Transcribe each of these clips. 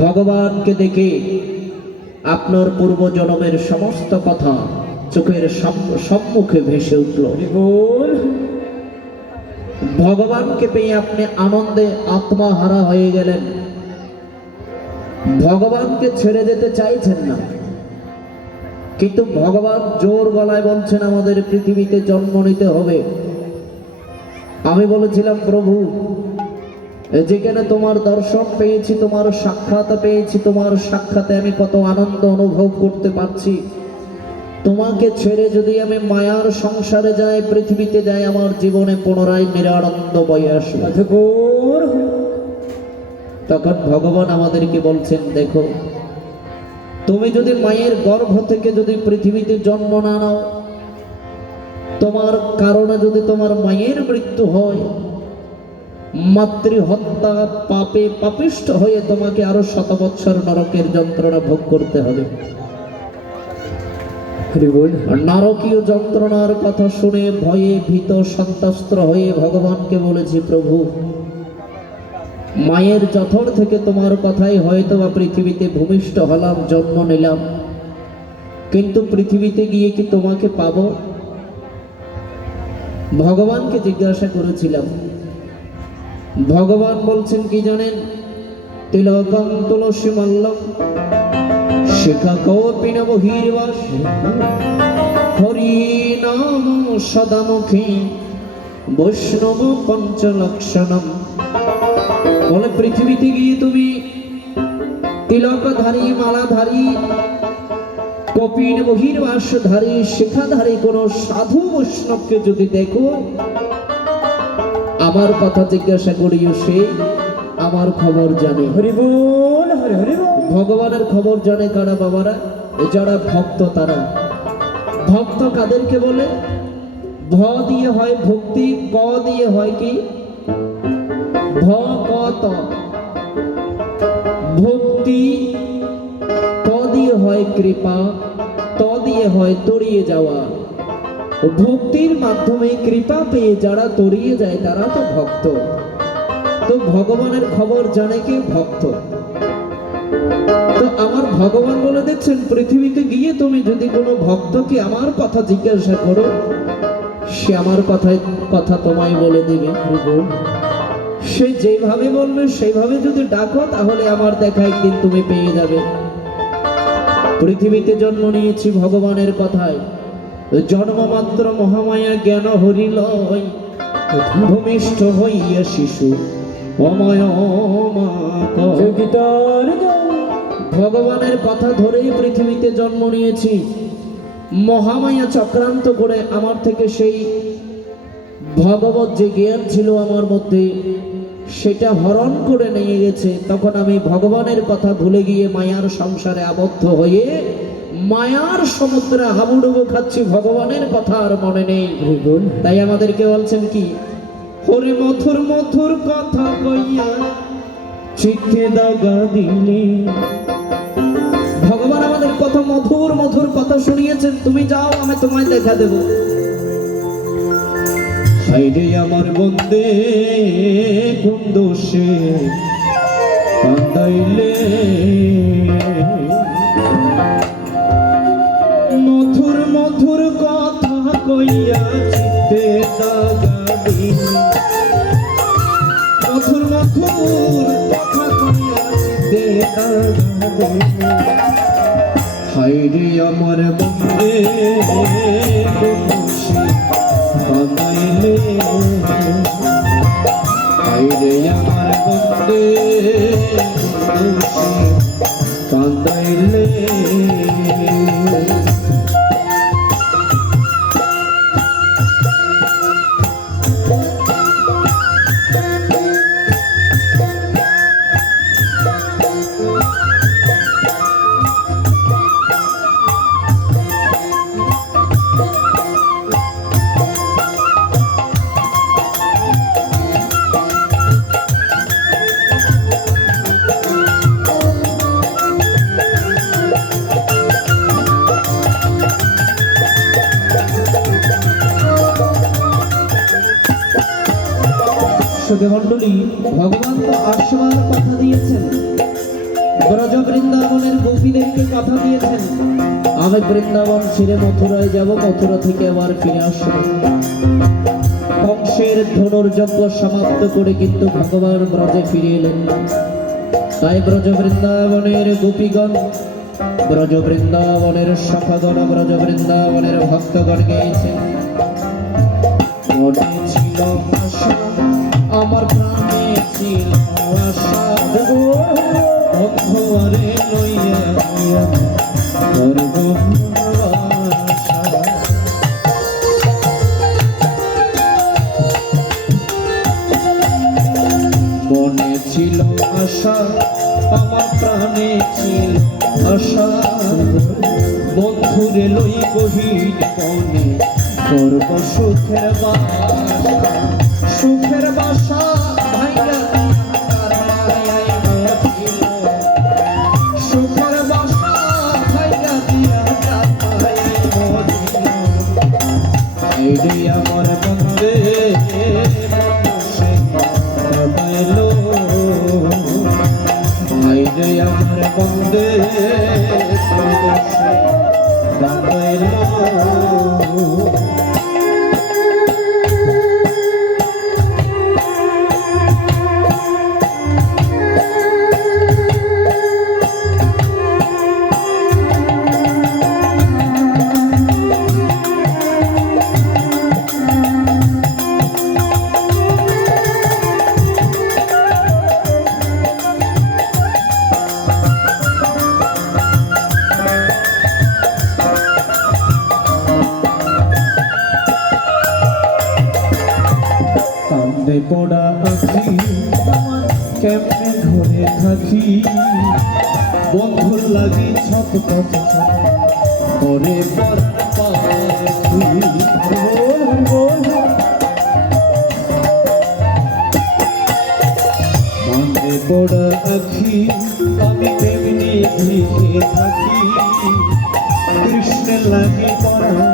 ভগবানকে দেখে আপনার পূর্বজন্মের সমস্ত কথা চোখের সম্মুখে ভেসে উঠল। ভগবানকে পেয়ে আপনি আনন্দে আত্মহারা হয়ে গেলেন। ভগবানকে ছেড়ে যেতে চাইছেন না, কিন্তু ভগবান জোর গলায় বলছেন আমাদের পৃথিবীতে জন্ম নিতে হবে। আমি বলেছিলাম, প্রভু, যেখানে তোমার দর্শন পেয়েছি, তোমার সাক্ষাৎ পেয়েছি, তোমার সাক্ষাতে আমি কত আনন্দ অনুভব করতে পারছি। তোমাকে ছেড়ে যদি আমি মায়ার সংসারে যাই, পৃথিবীতে যাই, আমার জীবনে পুনরায় নিরানন্দ বয়ে আসবে। তখন ভগবান আমাদেরকে বলছেন, দেখো, তুমি যদি মায়ের গর্ভ থেকে যদি পৃথিবীতে জন্ম না নাও, তোমার কারণে যদি তোমার মায়ের মৃত্যু হয়, মাতৃহত্যা পাপে পাপিষ্ঠ হয়ে তোমাকে আরো 100 বৎসর নরকের যন্ত্রণা ভোগ করতে হবে। নরকীয় যন্ত্রণার কথা শুনে ভয়ে ভীত সন্ত্রস্ত হয়ে ভগবানকে বলেছি, প্রভু, মায়ের জঠর থেকে তোমার কথাই হয়তো বা পৃথিবীতে ভূমিষ্ঠ হলাম, জন্ম নিলাম, কিন্তু পৃথিবীতে গিয়ে কি তোমাকে পাবো? ভগবানকে জিজ্ঞাসা করেছিলাম। ভগবান বলছেন কি জানেন? তিলকং তুলসী মল্লম শিখা কৌপিন বহির্বাস হরি নাম সদামুখী বৈষ্ণব পঞ্চলক্ষণম। বলে, পৃথিবীতে গিয়ে তুমি তিলকধারী, মালাধারী, কপিন বহির্বাসধারী, শিখাধারী কোন সাধু বৈষ্ণবকে যদি দেখো, আমার কথা জিজ্ঞাসা করিও, সে আমার খবর জানে। ভগবানের খবর জানে কারা বাবারা? যারা ভক্ত। তারা ভক্ত কাদেরকে বলে? ভ দিয়ে হয় ভক্তি, ক দিয়ে হয় কি? ভকত। ভক্তি ত দিয়ে হয় কৃপা, ত দিয়ে হয় তরিয়ে যাওয়া। ভক্তির মাধ্যমে কৃপা পেয়ে যারা তরিয়ে যায় তারা তো ভক্ত। তো ভগবানের খবর জানে কে? ভক্ত। তো আমার ভগবান বলে দেখছেন, পৃথিবীতে গিয়ে তুমি যদি কোনো ভক্তকে আমার কথা জিজ্ঞাসা করো, সে আমার কথা তোমায় বলে দিবে। সে যেভাবে বলবে সেইভাবে যদি ডাকো, তাহলে আমার দেখা একদিন তুমি পেয়ে যাবে। পৃথিবীতে জন্ম নিয়েছি ভগবানের কথায়। জন্মমাত্র মহামায়া জ্ঞান হরিল, ভূমিষ্ঠ হইয়া শিশু অময় ভগবানের কথা ধরেই পৃথিবীতে জন্ম নিয়েছি। মহামায়া চক্রান্ত করে আমার থেকে সেই ভগবত যে জ্ঞান ছিল আমার মধ্যে, সেটা হরণ করে নিয়ে গেছে। তখন আমি ভগবানের কথা ভুলে গিয়ে মায়ার সংসারে আবদ্ধ হয়ে মায়ার সমুদ্রে হাবুডুবু খাচ্ছি, ভগবানের কথা আর মনে নেই। তাই আমাদেরকে বলছেন কি, হরে মধুর মধুর কথা কইয়া চিত্তে দাগা দিলি। ভগবান আমাদের কত মধুর মধুর কথা শুনিয়েছেন, তুমি যাও, আমি তোমায় দেখা দেব। হাইরে আমার বন্দে কোন দোষে কান্দাইলে, মধুর মধুর কথা কইয়া চিত্তে দাগা দিলি। মধুর মধুর কথা কইয়া চিত্তে দাগা দিলি। হাইরে আমার বন্দে কোন দোষে কান্দাইলে, হাইরে আমার বন্দে কান্দাইলে। মন্ডলী, ভগবান তো 800 বার কথা দিয়েছেন, ব্রজ বৃন্দাবনের গোপীদেরকে কথা দিয়েছেন, আমি বৃন্দাবন ছেড়ে মথুরায় যাব, মথুরা থেকে আবার ফিরে আসবো। কংসের ধনুর্যজ্ঞ সমাপ্ত করে কিন্তু ভগবান ব্রজে ফিরে এলেন না। তাই ব্রজ বৃন্দাবনের গোপীগণ, ব্রজ বৃন্দাবনের সখাগণ, ব্রজ বৃন্দাবনের ভক্তগণ গেয়েছেন, মনে ছিল আশা, আমার প্রাণে ছিল আশা, বন্ধু আরে লইয়া করব আশা। মনে ছিল আশা, আমার প্রাণে ছিল আশা, বন্ধুরে লই গহীন বনে করব সুখের বাসা, সুখের বাসা ভাইয়া তার মায়ায় মজিল, সুখের বাসা ভাইয়া দিয়া তার মায়ায় মজিল। এইরে আমার বন্ধে সে বাবাইলো, এইরে আমার বন্ধে সে বাবাইলো। কান্দে পড়া আঁখি আমার কেমনে ঘরে থাকি, বন্ধুর লাগি ছটপট করে পড়ার পাখি। কান্দে পড়া আঁখি আমি কেমনি ভিজে থাকি, কৃষ্ণের লাগি পড়া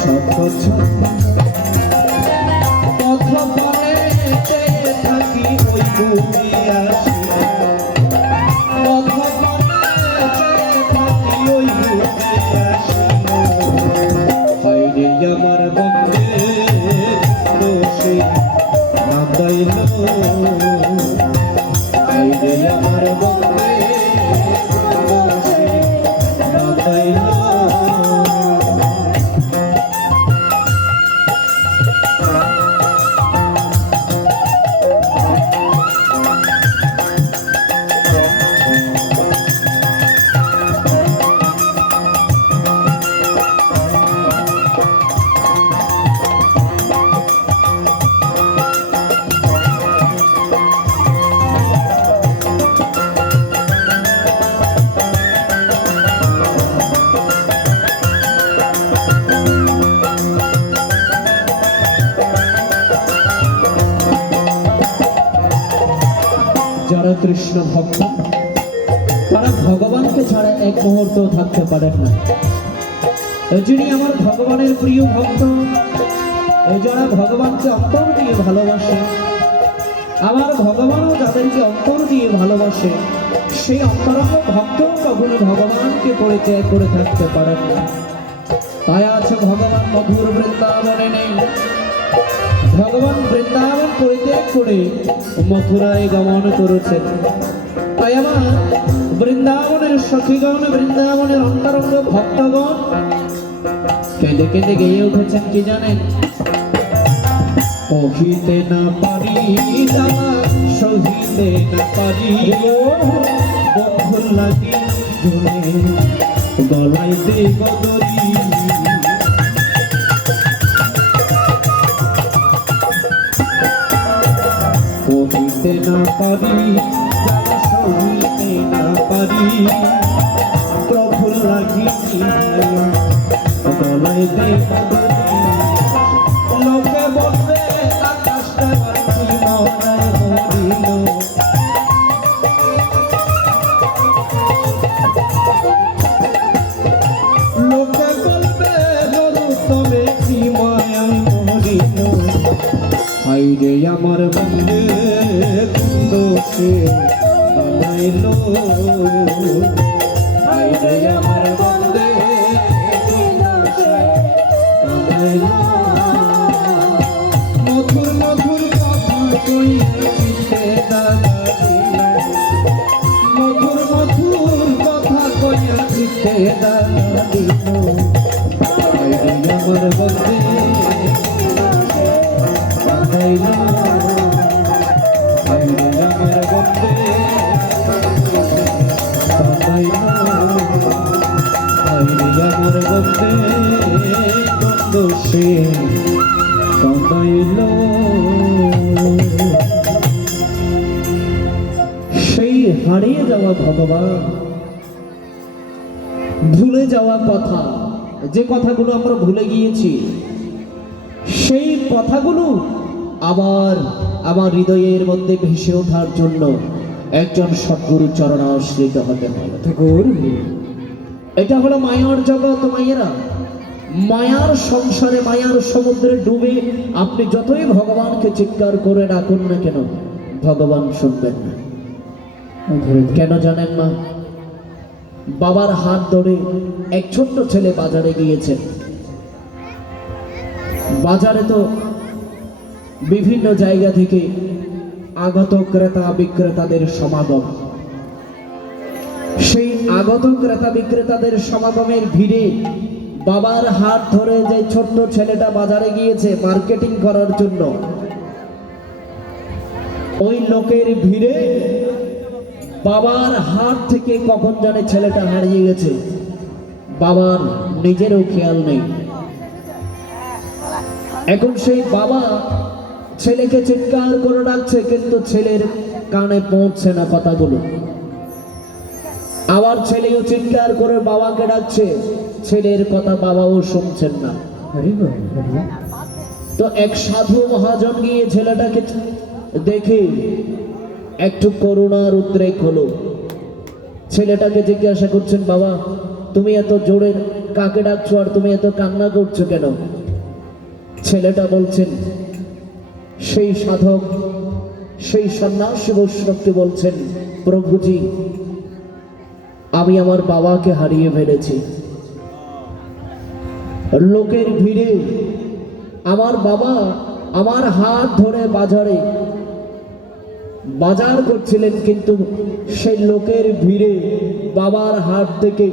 ছোট ছোট থাকি ওই বুঝি আসি, থাকি ওই বুঝি আসি। হাইরে আমার বন্ধে দোষে কাঁদাইল, হাইরে আমার বন্ধে দোষে কাঁদাইল। যারা কৃষ্ণ ভক্ত তারা ভগবানকে ছাড়া এক মুহূর্ত থাকতে পারেন না। যিনি আমার ভগবানের প্রিয় ভক্ত, যারা ভগবানকে অন্তর দিয়ে ভালোবাসে, আমার ভগবানও যাদেরকে অন্তর দিয়ে ভালোবাসে, সেই অন্তরঙ্গ ভক্ত কখনো ভগবানকে পরিত্যাগ করে থাকতে পারেন না। তাই আছে ভগবান মধুর বৃন্দাবনে নেই, ভগবান বৃন্দাবন পরিত্যাগ করে মথুরায় গমন করেছেন। তাই আমার বৃন্দাবনের সখীগণ, বৃন্দাবনের অন্তরঙ্গ ভক্তগণ কেঁদে কেঁদে গেয়ে উঠেছেন কি জানেন? কহিতে না পারি জ্বালা, সহিতে না পারি বন্ধুর লাগি জনে গলায় দেব দড়ি। কহিতে না পারি জ্বালা, সহিতে না পারি প্রভুর লাগি গলায় দেব দড়ি। লোকে বলবে আকাশটা কি মরায় মরিল, লোকে বলবে তবে কি মায়ায় মরিল। হাইরে আমার বন্ধে দোষে বানাইল, হায়রে আমার বন্দে মধুর মধুর কথা কইয়া চিঠে দানা দিল, মধুর মধুর কথা কইয়া চিঠে দানা দিল, হায়রে আমার বন্দে কাঁদাইল, হায়রে আমার বন্দে কাঁদাইল, হায়রে আমার বন্দে দোষে কাঁদাইল। সেই হারিয়ে যাওয়া ভগবান, ভুলে যাওয়া কথা, যে কথাগুলো আমরা ভুলে গিয়েছি, সেই কথাগুলো আবার আমার হৃদয়ের মধ্যে ভেসে ওঠার জন্য একজন সদ্গুরু চরণ আশ্রিত হতে হবে। এটা হলো মায়ার জগৎ। মায়েরা মায়ার সংসারে, মায়ার সমুদ্রে ডুবে আপনি যতই ভগবানকে চিৎকার করে ডাকুন না কেন, ভগবান শুনবেন না। কেন জানেন না? বাবার হাত ধরে এক ছোট্ট ছেলে বাজারে গিয়েছে। বাজারে তো বিভিন্ন জায়গা থেকে আগত ক্রেতা বিক্রেতাদের সমাগম। সেই আগত ক্রেতা বিক্রেতাদের সমাগমের ভিড়ে বাবার হাত ধরে যে ছোট্ট ছেলেটা বাজারে গিয়েছে মার্কেটিং করার জন্য, ওই লোকের ভিড়ে বাবার হাত থেকে কখন জানে ছেলেটা হারিয়ে গেছে, বাবার নিজেরও খেয়াল নেই। এখন সেই বাবা ছেলেকে চিৎকার করে ডাকছে, কিন্তু ছেলের কানে পৌঁছছে না কথাগুলো। আবার ছেলেও চিৎকার করে বাবাকে ডাকছে, ছেলের কথা বাবাও শুনছেন না। তো এক সাধু মহাজন গিয়ে ছেলেটাকে দেখে একটু করুণার উদ্রেক হলো। ছেলেটাকে জিজ্ঞাসা করছেন, বাবা তুমি এত জোরে কাকে ডাকছো আর তুমি এত কান্না করছো কেন? ছেলেটা বলছেন, সেই সাধক, সেই সন্ন্যাসী বৈষ্ণবকে বলছেন, প্রভুজি আমি আমার বাবাকে হারিয়ে ফেলেছি। লোকের ভিড়ে আমার বাবা আমার হাত ধরে বাজারে বাজার করছিলেন, কিন্তু সেই লোকের ভিড়ে বাবার হাত থেকে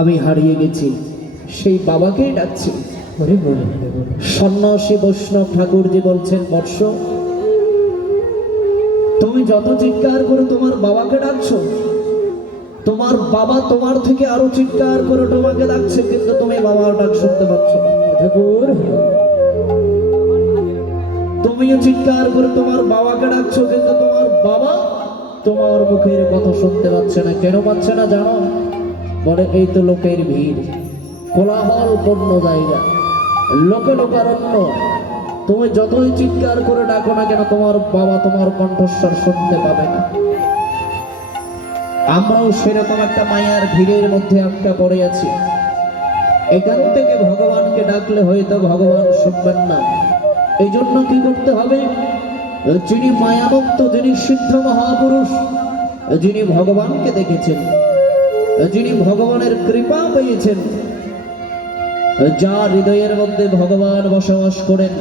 আমি হারিয়ে গেছি। সেই বাবাকেই ডাকছি। সন্ন্যাসী বৈষ্ণব ঠাকুরজি বলছেন, বৎস তুমি যত চিৎকার করে তোমার বাবাকে ডাকছো, তোমার বাবা তোমার থেকে আরো চিৎকার করে তোমাকে ডাকছে, কিন্তু তুমি বাবার ডাক শুনতে পাচ্ছ না। তুমিও চিৎকার করে তোমার বাবাকে ডাকছো, কিন্তু তোমার বাবা তোমার মুখের কথা শুনতে পাচ্ছে না। কেন পাচ্ছে না জানো? বলে এই তো লোকের ভিড়, কোলাহল পূর্ণ জায়গা, লোকে লোকারণ্য, তুমি যতই চিৎকার করে ডাকো না কেন তোমার বাবা তোমার কণ্ঠস্বর শুনতে পাবে না। আমরাও সেরকম একটা মায়ার ভিড়ের মধ্যে আটকা পড়ে আছি। এখান থেকে ভগবানকে ডাকলে হয়তো ভগবান শুনবেন না। এই জন্য কি করতে হবে? যিনি মায়ামুক্ত, যিনি সিদ্ধ মহাপুরুষ, যিনি ভগবানকে দেখেছেন, যিনি ভগবানের কৃপা পেয়েছেন, যার হৃদয়ের মধ্যে ভগবান বসবাস করেন,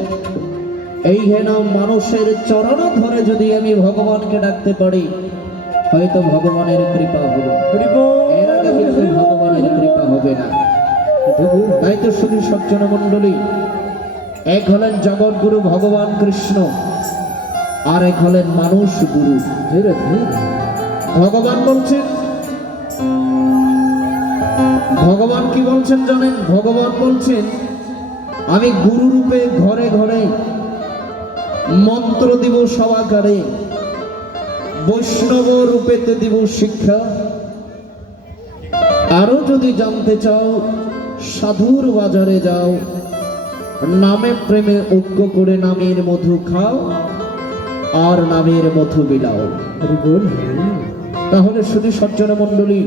এই হেন মানুষের চরণ ধরে যদি আমি ভগবানকে ডাকতে পারি, হয়তো ভগবানের কৃপা হলো। এর আগে কিন্তু ভগবানের কৃপা হবে না। তাই তো শুধু সজ্জন মণ্ডলী, এক হলেন জগৎ গুরু ভগবান কৃষ্ণ, আর এক হলেন মানুষ গুরু। ভগবান বলছেন, ভগবান কি বলছেন জানেন? ভগবান বলছেন, আমি গুরু রূপে ঘরে ঘরে মন্ত্র দিব সবাকারে, বৈষ্ণব রূপেতে দিব শিক্ষা। আরো যদি জানতে চাও সাধুর বাজারে যাও, নামে প্রেমে ঐক্য করে নামের মধু খাও আর নামের মধু বিলাও। তাহলে শুধু সজ্জন মণ্ডলী,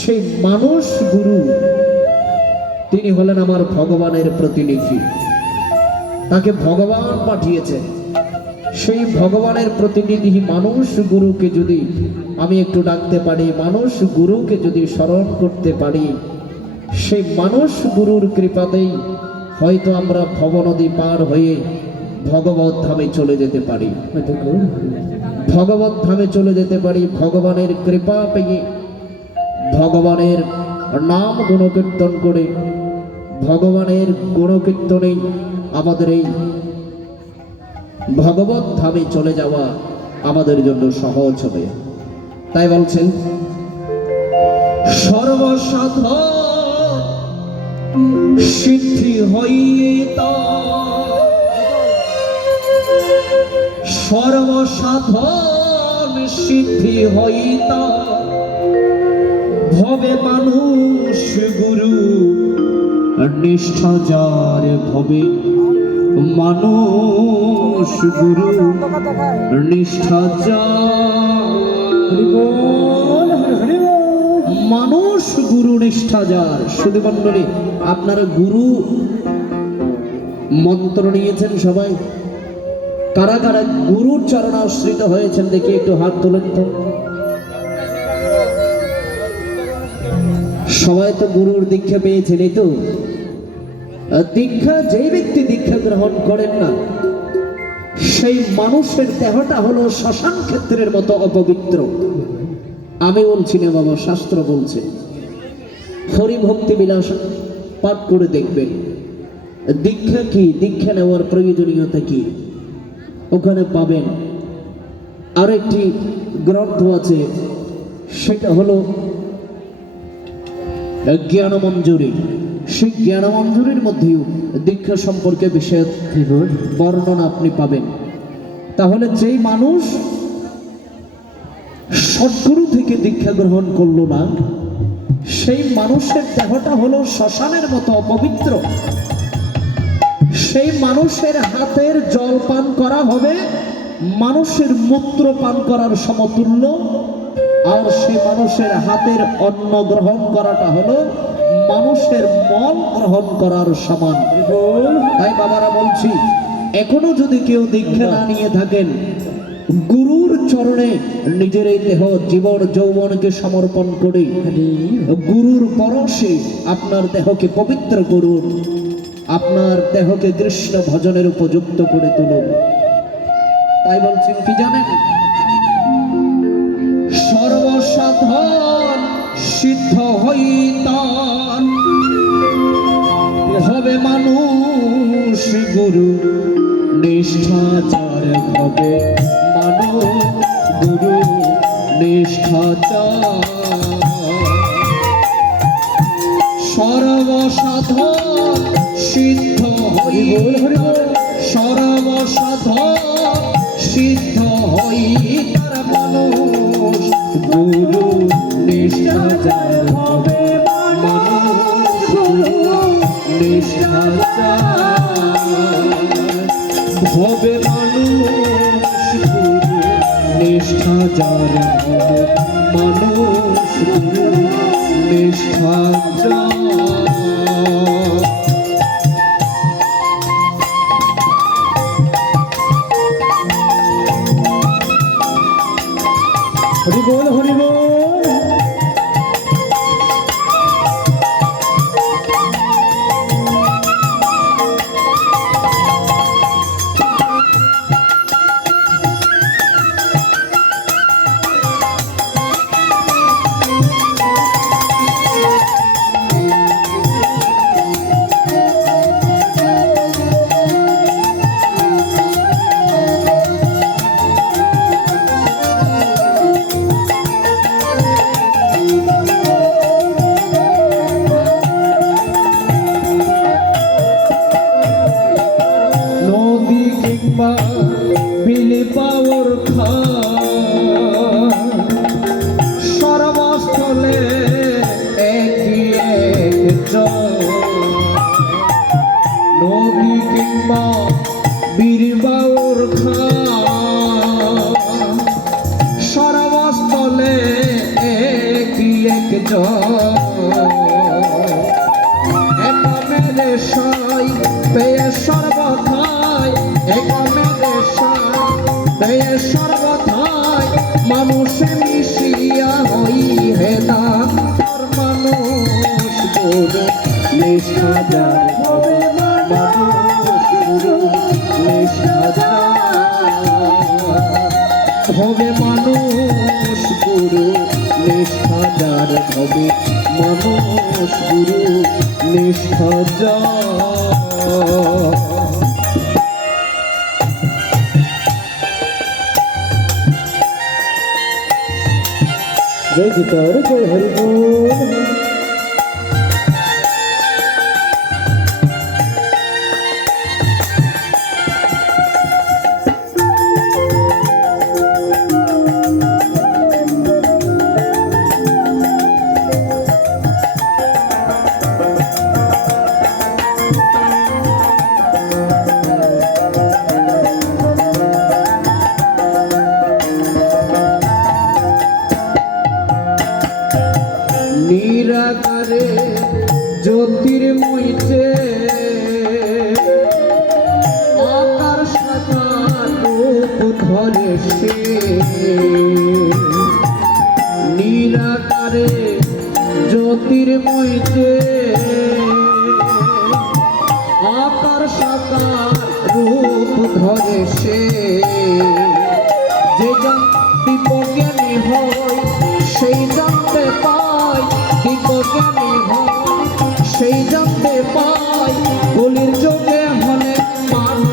সেই মানুষ গুরু তিনি হলেন আমার ভগবানের প্রতিনিধি। তাকে ভগবান পাঠিয়েছেন। সেই ভগবানের প্রতিনিধি মানুষ গুরুকে যদি আমি একটু ডাকতে পারি, মানুষ গুরুকে যদি স্মরণ করতে পারি, সেই মানুষ গুরুর কৃপাতেই হয়তো আমরা ভবনদী পার হয়ে ভগবত ধামে চলে যেতে পারি। ভগবত ধামে চলে যেতে পারি ভগবানের কৃপা পেয়ে, ভগবানের নাম গুণকীর্তন করে। ভগবানের গুণকীর্তনেই আমাদের এই ভগবত ধামে চলে যাওয়া আমাদের জন্য সহজ হবে। তাই বলছেন, সর্বসাধন সিদ্ধি হইতা, সর্বসাধন সিদ্ধি হইতা, ভবে মানুষ গুরু নিষ্ঠা যার, ভবে মানুষ গুরু নিষ্ঠা যার, মানুষ গুরু নিষ্ঠা যার। শুধু মন্ডলী, আপনারা গুরু মন্ত্র নিয়েছেন সবাই? কারা কারা গুরুর চরণাশ্রিত হয়েছেন দেখি একটু হাত তোলেন তো। সবাই তো গুরুর দীক্ষা পেয়েছেন। এই তো দীক্ষা, যে ব্যক্তি দীক্ষা গ্রহণ করেন না, সেই মানুষের দেহটা হলো শ্মশান ক্ষেত্রের মতো অপবিত্র। আমি বলছি না বাবা, শাস্ত্র বলছে। হরি ভক্তি বিলাস পাঠ করে দেখবেন। দীক্ষা কি, দীক্ষা নেওয়ার প্রয়োজনীয়তা কি ওখানে পাবেন। আরেকটি গ্রন্থ আছে, সেটা হলো জ্ঞানমঞ্জুরি। সেই জ্ঞানমঞ্জুরির মধ্যেও দীক্ষা সম্পর্কে বিশেষ বর্ণনা আপনি পাবেন। তাহলে যেই মানুষ সদ্গুরু থেকে দীক্ষা গ্রহণ করলো না, সেই মানুষের দেহটা হলো শ্মশানের মতো অপবিত্র। সেই মানুষের হাতের জল পান করা হবে মানুষের মূত্র পান করার সমতুল্য, আর সেই মানুষের হাতের অন্ন গ্রহণ করাটা হলো মানুষের মল গ্রহণ করার সমান। তাই বাবারা বলছি, এখনো যদি কেউ দীক্ষা না নিয়ে থাকেন, গুরুর চরণে নিজের এই দেহ জীবন যৌবনকে সমর্পণ করে গুরুর পরশে আপনার দেহকে পবিত্র করুন, আপনার দেহকে কৃষ্ণ ভজনের উপযুক্ত করে তুলুন। তাই বলছেন কি জানেন, সর্বসাধন সিদ্ধ হইতান, হবে মানুষ গুরু নিষ্ঠা যার, হবে মানুষ গুরু নিষ্ঠা যার। সর্বসাধন সিদ্ধ হইতান, সর্বসাধন সিদ্ধ হইতার মানুষ গুরু নিষ্ঠা যার, হবে মানুষ গুরু নিষ্ঠা যার, হবে মানুষ গুরু নিষ্ঠা যার, হবে মানুষ গুরু নিষ্ঠা যার। হরি বল, হরি বল। বিলি পাওয়ার খা সর্বস্থলে একই এক নদী কিংবা বীর বাউর খা সর্বস্থলে একই এক মেরে সাই পেয়ে সর্বথায় এক মেরে সাই মানুষে মিশিয়া হই হেদান তোর মানুষ গুরু নিষ্ঠাজার হবে মানুষ গুরু নিষ্ঠাজার হবে মানুষ গুরু নিষ্ঠাজার হবে মানুষ গুরু নিষ্ঠাজার। जय गीतार जय हरि बोल। নিরাকারে জ্যোতির্ময়ীতে আকার সাকার রূপ ধরে সে নিরাকারে জ্যোতির্ময়ীতে আকার সাকার রূপ ধরে সে যে জন দীপজ্ঞানী হয় সেই জানতে পায় দীপজ্ঞানী হয় সেই জানতে পায় বলির যোগে হলে মানুষ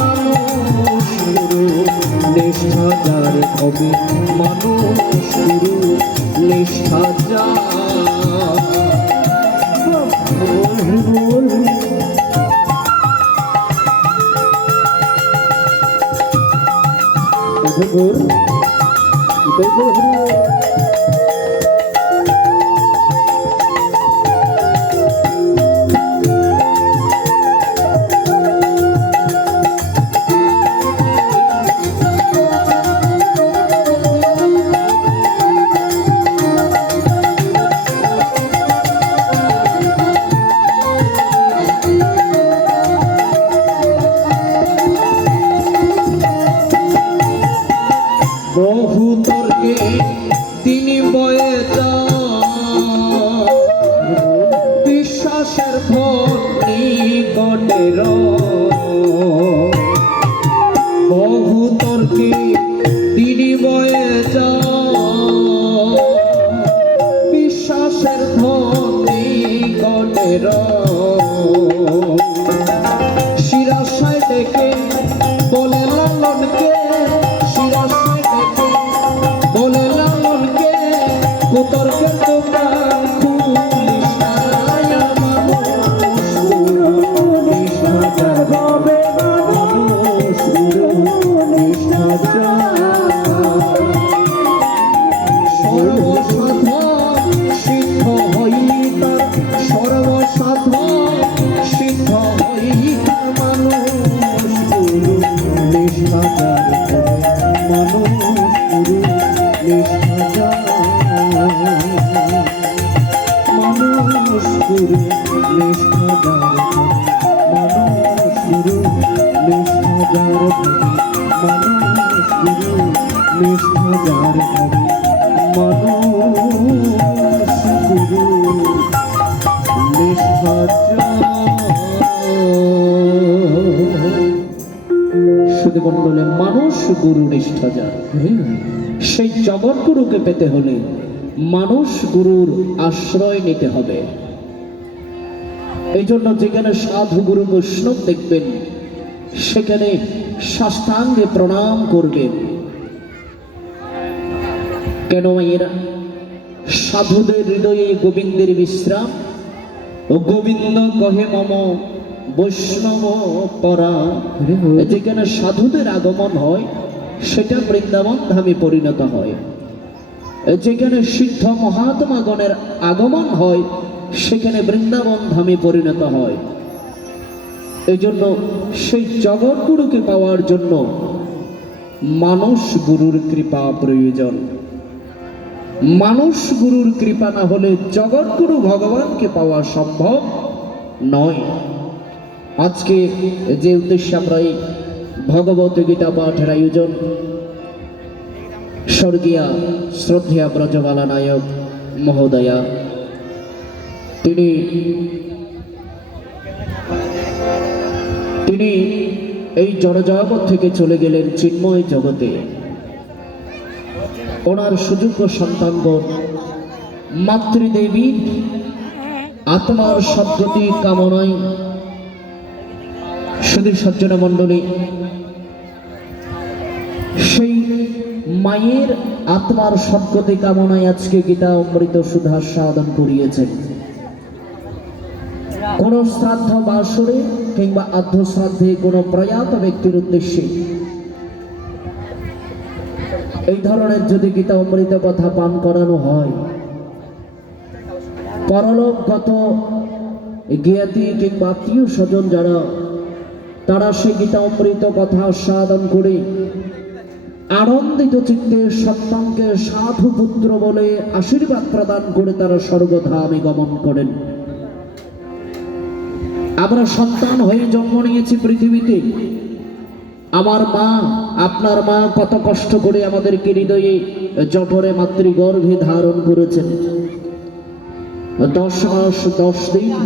মানুষ গুরু নিষ্ঠাজার হবে মানুষ গুরু নিষ্ঠাজার। বহু তর্কে তিনি বয়ে বিশ্বাসের নিকটের বহু তর্কে তিনি বয়ে বিশ্বাসের নিকটের শিরাশায় দেখে বলে লালনকে শিরাশায় দেখে বলে লালনকে কুতর্কের দোকান খুলিস না মানুষ গুরু নিষ্ঠাজার হবে মানুষ গুরু নিষ্ঠাজার সর্বসাধন সিদ্ধ হই তার সর্বসাধন সিদ্ধ হই তার মানুষ গুরু নিষ্ঠাজার মানুষ গুরু নিষ্ঠাজার মানুষ গুরু নিষ্ঠাজার মানুষ গুরু নিষ্ঠাজার মানুষ গুরু নিষ্ঠাজার মানুষ গুরু শুধু বললেন মানুষ গুরু নিষ্ঠাজার। সেই জগৎ গুরুকে পেতে হলে মানুষ গুরুর আশ্রয় নিতে হবে। এই জন্য যেখানে সাধু গুরু বৈষ্ণব দেখবেন সেখানে সাষ্টাঙ্গে প্রণাম করবেন। কেন এরা সাধুদের হৃদয়ে গোবিন্দের বিশ্রাম ও গোবিন্দ কহে মম বৈষ্ণব পরা। যেখানে সাধুদের আগমন হয় সেটা বৃন্দাবন ধামে পরিণত হয়। যেখানে সিদ্ধ মহাত্মাগণের আগমন হয় সেখানে বৃন্দাবন ধামে পরিণত হয়। এই জন্য সেই জগৎ গুরুকে পাওয়ার জন্য মানুষ গুরুর কৃপা প্রয়োজন। মানুষ গুরুর কৃপা না হলে জগৎগুরু ভগবানকে পাওয়া সম্ভব নয়। আজকে যে উদ্দেশ্যে আমরা এই ভগবত গীতা পাঠের আয়োজন, স্বর্গীয়া শ্রদ্ধেয়া ব্রজবালা নায়ক মহোদয়া, তিনি এই জড়জগৎ থেকে চলে গেলেন চিন্ময় জগতে। ওনার সুযোগ্য সন্তানগণ মাতৃদেবীর আত্মার সদ্গতি কামনায়, সুধী সজ্জন মণ্ডলী, সেই মায়ের আত্মার সদ্গতি কামনায় আজকে গীতা অমৃত সুধা সাধন করিয়েছেন। কোন শ্রাদ্ধ বাসরে কিংবা আদ্য শ্রাদ্ধে কোন প্রয়াত ব্যক্তির উদ্দেশ্যে এই ধরনের যদি গীতা অমৃত কথা পান করানো হয়, পরলোকগত জ্ঞাতি কিংবা আত্মীয় স্বজন যারা, তারা সেই গীতা অমৃত কথা সাধন করে আনন্দিত চিত্তে সন্তানকে সাধু পুত্র বলে আশীর্বাদ প্রদান করে তারা স্বর্গধামে গমন করেন। আমরা সন্তান হয়ে জন্ম নিয়েছি পৃথিবীতে। আমার মা, আপনার মা কত কষ্ট করে আমাদেরকে হৃদয়ে জঠরে মাতৃগর্ভে ধারণ করেছেন। 10 মাস 10 দিন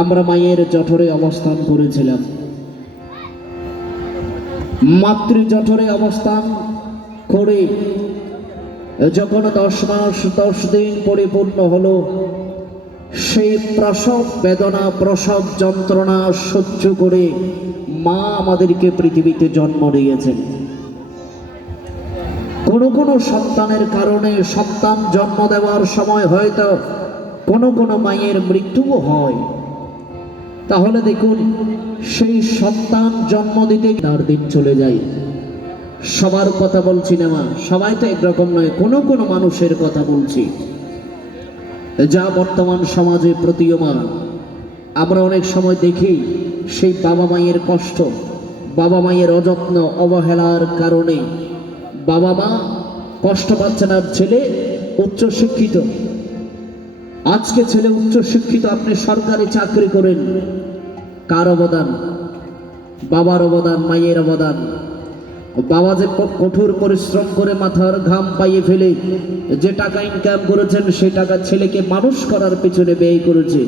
আমরা মায়ের জঠরে অবস্থান করেছিলাম। মাতৃ জঠরে অবস্থান করে যখন 10 মাস 10 দিন পরিপূর্ণ হলো, সেই প্রসব বেদনা, প্রসব যন্ত্রণা সহ্য করে মা আমাদেরকে পৃথিবীতে জন্ম দিয়েছেন। কোনো কোনো সন্তানের কারণে সন্তান জন্ম দেওয়ার সময় হয়তো কোনো কোনো মায়ের মৃত্যুও হয়। তাহলে দেখুন, সেই সন্তান জন্ম দিতে 4 দিন চলে যায়। সবার কথা বলছি না মা, সবাই তো একরকম নয়, কোনো কোনো মানুষের কথা বলছি যা বর্তমান সমাজে প্রতীয়মান। আমরা অনেক সময় দেখি সেই বাবা মায়ের কষ্ট, বাবা মায়ের অযত্ন অবহেলার কারণে বাবা মা কষ্ট পাচ্ছেন। আর ছেলে উচ্চশিক্ষিত, আজকে ছেলে উচ্চশিক্ষিত, আপনি সরকারি চাকরি করেন, কার অবদান? বাবার অবদান, মায়ের অবদান। বাবা যে কঠোর পরিশ্রম করে মাথার ঘাম পাইয়ে ফেলে যে টাকা ইনকাম করেছেন, সেই টাকা ছেলেকে মানুষ করার পিছনে ব্যয় করেছে।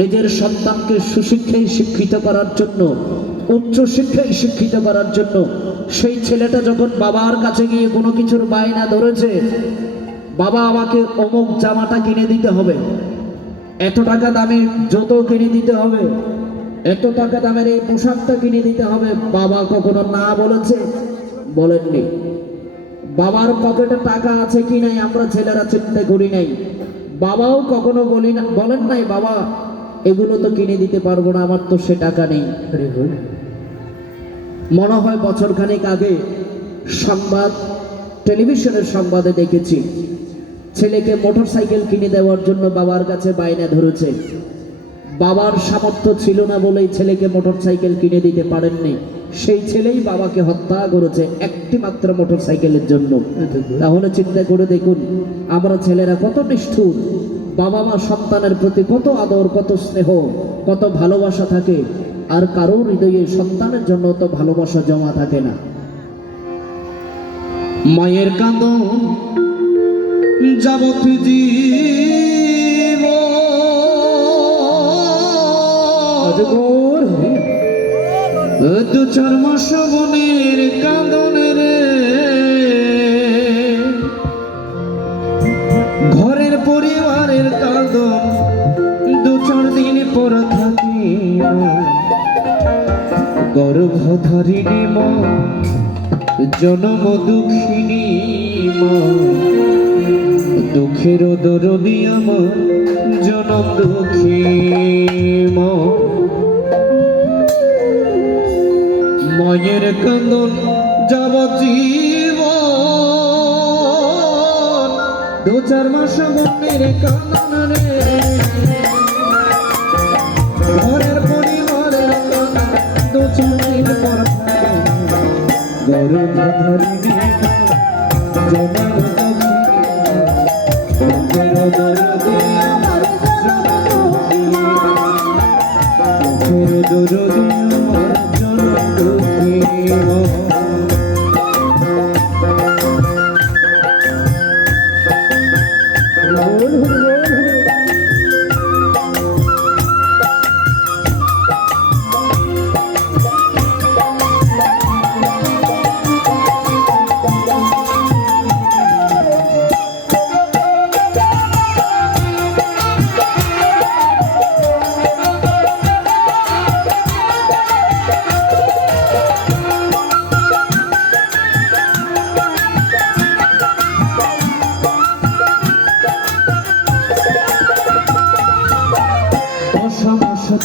নিজের সন্তানকে সুশিক্ষায় শিক্ষিত করার জন্য, উচ্চশিক্ষায় শিক্ষিত করার জন্য সেই ছেলেটা যখন বাবার কাছে গিয়ে কোনো কিছুর বায়না ধরেছে, বাবা আমাকে অমুক জামাটা কিনে দিতে হবে, এত টাকা দামের জুতো কিনে দিতে হবে, এত টাকা দামের এই পোশাকটা কিনে দিতে হবে, বাবা কখনো না বলেছে? বলেননি। বাবার পকেটে টাকা আছে কি নাই আমরা ছেলেরা চিন্তা করি নাই। বাবাও কখনো বলেন নাই, বাবা এগুলো তো কিনে দিতে পারবো না, আমার তো সে টাকা নেই। মনে হয় বছরখানেক আগে সংবাদ, টেলিভিশনের সংবাদে দেখেছি, ছেলেকে মোটরসাইকেল কিনে দেওয়ার জন্য বাবার কাছে বায়না ধরেছে। বাবার সামর্থ্য ছিল না বলেই ছেলেকে মোটরসাইকেল কিনে দিতে পারেননি। সেই ছেলেই বাবাকে হত্যা করেছে একটি মাত্র মোটরসাইকেলের জন্য। তাহলে চিন্তা করে দেখুন, আমরা ছেলেরা কত নিষ্ঠুর। বাবা মা সন্তানের প্রতি কত আদর, কত স্নেহ, কত ভালোবাসা থাকে, আর কারোর হৃদয়ে সন্তানের জন্য তো ভালোবাসা জমা থাকে না। মায়ের কাঁদন যাবত জীবন, 2-4 মাস বনের কাঁদনের, ঘরের পরিবারের কাঁদন 2-4 দিন পর থাকি। গর্ভধারিণী মা, জনম দুঃখিনী মা, দুঃখের দরদি আমার জনম দুঃখী মা। মায়ের কান্দন যাবত জীবন, 2-4 মাস বনের কান্দন রে, ঘরের পরিবারের 2-4 দিন পর গর্ভধারিণী জনম দুঃখী আমার জনম দুঃখী।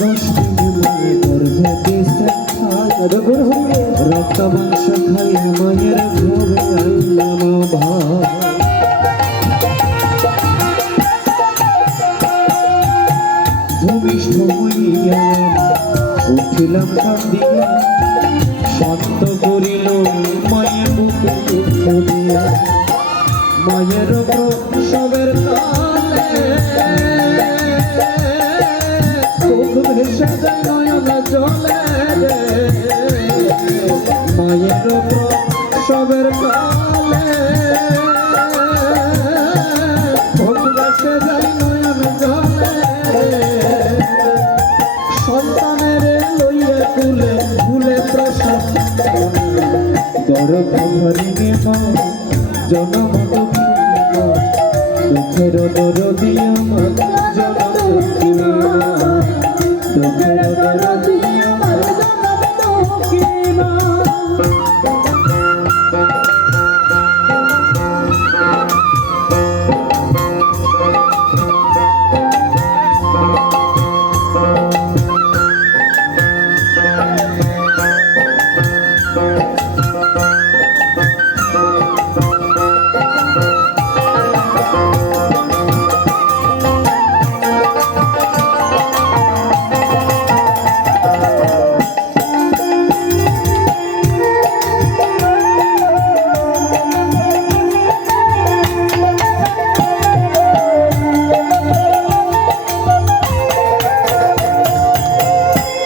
10 দিন মায়ের গর্ভে দিছে রক্ত মাংস খাইয়া মায়ের ঘরে আইলাম ভাই ভূমিষ্ঠ হইয়া উঠিলাম কান্দিয়া শান্ত করিল মায়ের বুকে দুঃখ দিয়া মায়ের প্রসবের কালে চোখ ভেসে যায় নয়ন জলে রে মায়ের প্রসবের কালে চোখ ভেসে যায় নয়ন জলে রে সন্তানের লইয়া কুলে ফুলে প্রসব গর্ভ ভরিণী মা জনম দুঃখের দরদি আমার জনম দুঃখিনী মা দুঃখের দরদি আমার জনম দুঃখিনী মা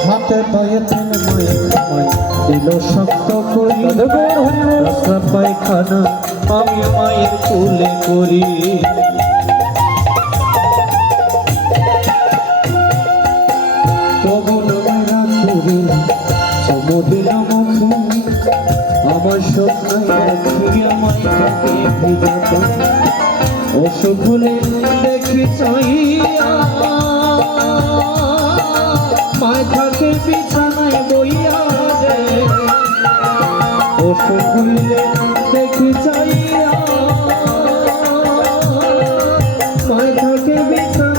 হাতে পায়ে তেল মায়ের মাই দিল শক্ত করি রাস্তা পায়খানা আমি মায়ের কোলে করি তবু নয়না করিল সমুদিন মুখে আমার স্বপ্নায় রাখি আমায় থাকে ভিজাত অসুখ হলে দেখি চাইয়া মায় থাকে বিছানায় বইয়া রে অসুখ হইলে দেখি চাইয়া মায় থাকে বিছানায়